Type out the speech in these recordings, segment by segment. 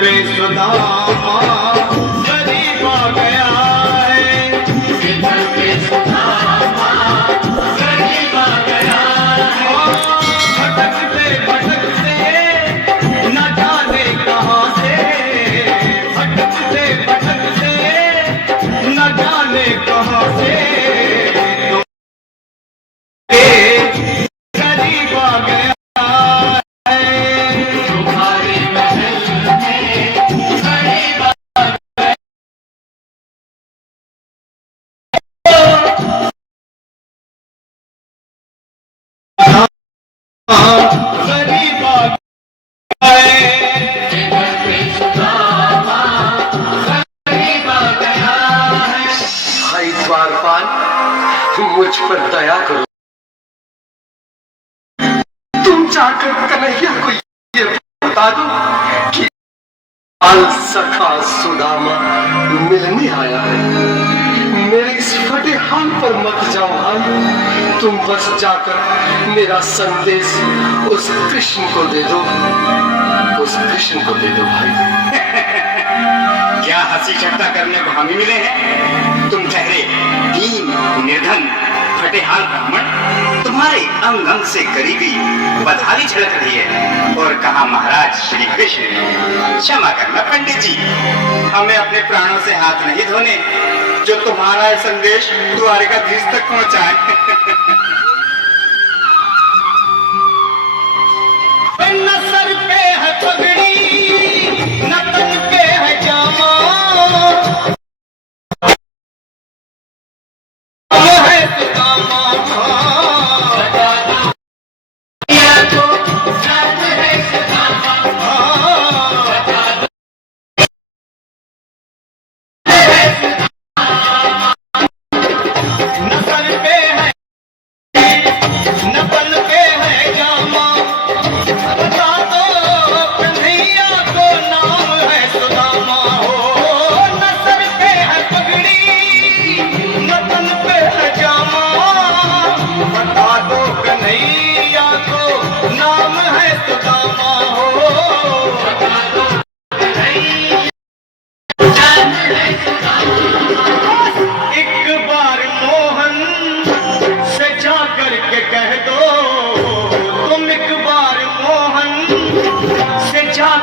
पे सुदामा गरीब आ गया है, इधर पे सुदामा गरीब आ गया है। भटकते भटकते न जाने कहाँ से, भटकते भटकते न जाने कहाँ से गरीब आ गया। मुझ पर दया करो, तुम जाकर कन्हैया को ये बता दो कि बाल सखा सुदामा मिलने आया है। मेरे इस फटे हाल पर मत जाओ भाई, तुम बस जाकर मेरा संदेश उस कृष्ण को दे दो, उस कृष्ण को दे दो भाई। क्या हंसी ठट्टा करने को हम ही मिले हैं? तुम ठहरे दीन निर्धन फटे हाल ब्राह्मण, तुम्हारे अंग अंग से करीबी बदहाली झलक रही है। और कहा महाराज श्री कृष्ण, क्षमा करना पंडित जी, हमें अपने प्राणों से हाथ नहीं धोने जो तुम्हारा संदेश द्वारिकाधीश तक पहुंचाए। न सर पे है पगड़ी न तन पे है जामा, है सुदामा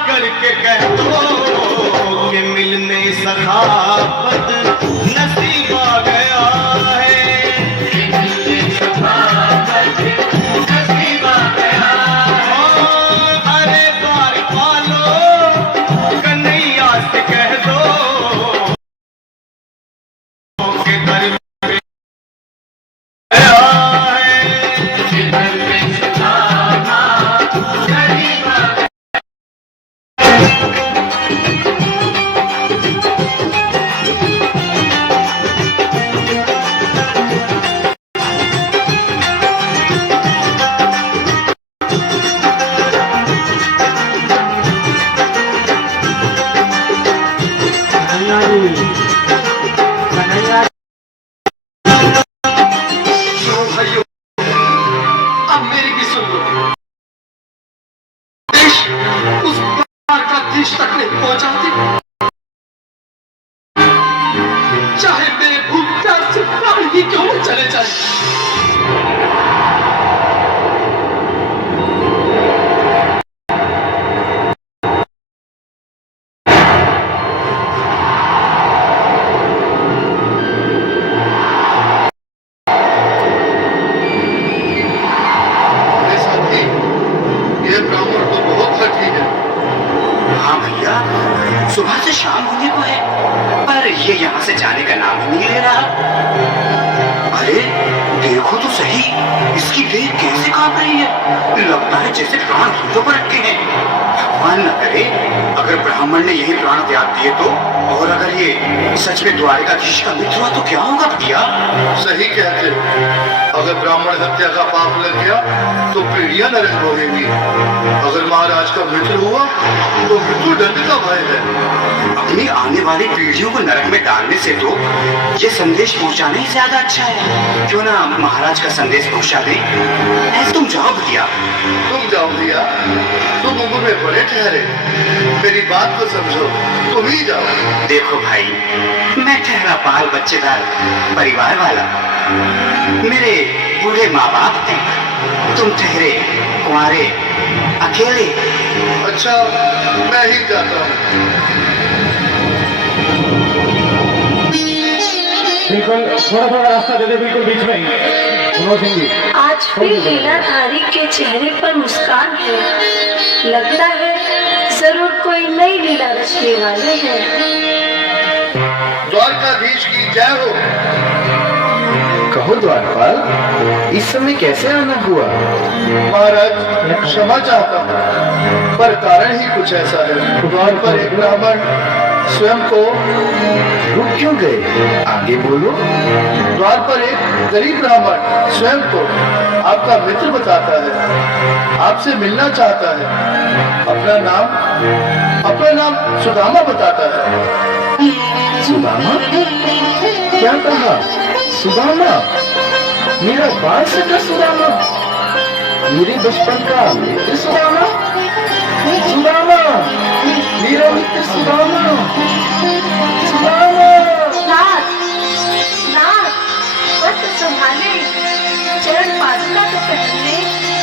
करके कह दो कि मिलने सखावत नसीब आ गया है, मिलने सखावत नसीब आ गया है। अरे द्वार पालो कन्हैया से कह दो कि दर में गया है, मिलने सखावत नसीब आ गया। उस द्वारकाधीश तक नहीं पहुंचाती, चाहे मेरे भूख प्यास से प्राण ही क्यों न चले जाए। सुबह से शाम होने को है पर ये यहाँ से जाने का नाम ही नहीं ले रहा। अरे देखो तो सही, इसकी देह कैसे कांप रही है, लगता है जैसे प्राण हाथों पर अटके हैं। भगवान न करे अगर ब्राह्मण ने यही प्राण त्याग दिए तो, और अगर ये सच में द्वारिकाधीश का मित्र हुआ तो क्या होगा भैया? सही कहते हो, अगर ब्राह्मण हत्या का पाप लग गया तो पीढ़ियां नरक भोगेंगी, अगर महाराज का मित्र हुआ तो मृत्यु दंड का भय है। अपनी आने वाली पीढ़ियों को नरक में डालने से तो ये संदेश पहुंचाना ही ज्यादा अच्छा है। क्यों ना महाराज का संदेश पहुंचा दे। तुम जाओ भैया, तुम जाओ भैया, तुम मुंगुर में बड़े ठहरे, मेरी बात को समझो, तुम ही जाओ। देखो भाई, मैं ठहरा बाल बच्चेदार परिवार वाला, मेरे बूढ़े माँ बाप थे, तुम ठहरे कुंवारे अकेले। अच्छा, मैं ही जाता हूँ। बिल्कुल थोड़ा थोड़ा रास्ता दे दे, बिल्कुल बीच में ही। मनोज सिंह जी, आज भी लीलाधारी के चेहरे पर मुस्कान है। लगता है जरूर कोई नई लीला रचने वाले हैं। द्वारकाधीश की जय हो। कहो द्वारपाल, इस समय कैसे आना हुआ? महाराज, क्षमा चाहता हूँ, पर कारण ही कुछ ऐसा है। द्वार पर एक ब्राह्मण स्वयं को रुक क्यों गए? आगे बोलो। द्वार पर एक गरीब ब्राह्मण स्वयं को आपका मित्र बताता है, आपसे मिलना चाहता है। अपना नाम सुदामा बताता है। सुदामा? क्या कहा? सुदामा? मेरा बाल सका सुदामा? मेरे बचपन का मित्र सुदामा? सुदामा, मेरा मित्र सुदामा, सुदामा। नाथ, नाथ, वस्त्र संभाले, चरण पादुका तो पहन ले।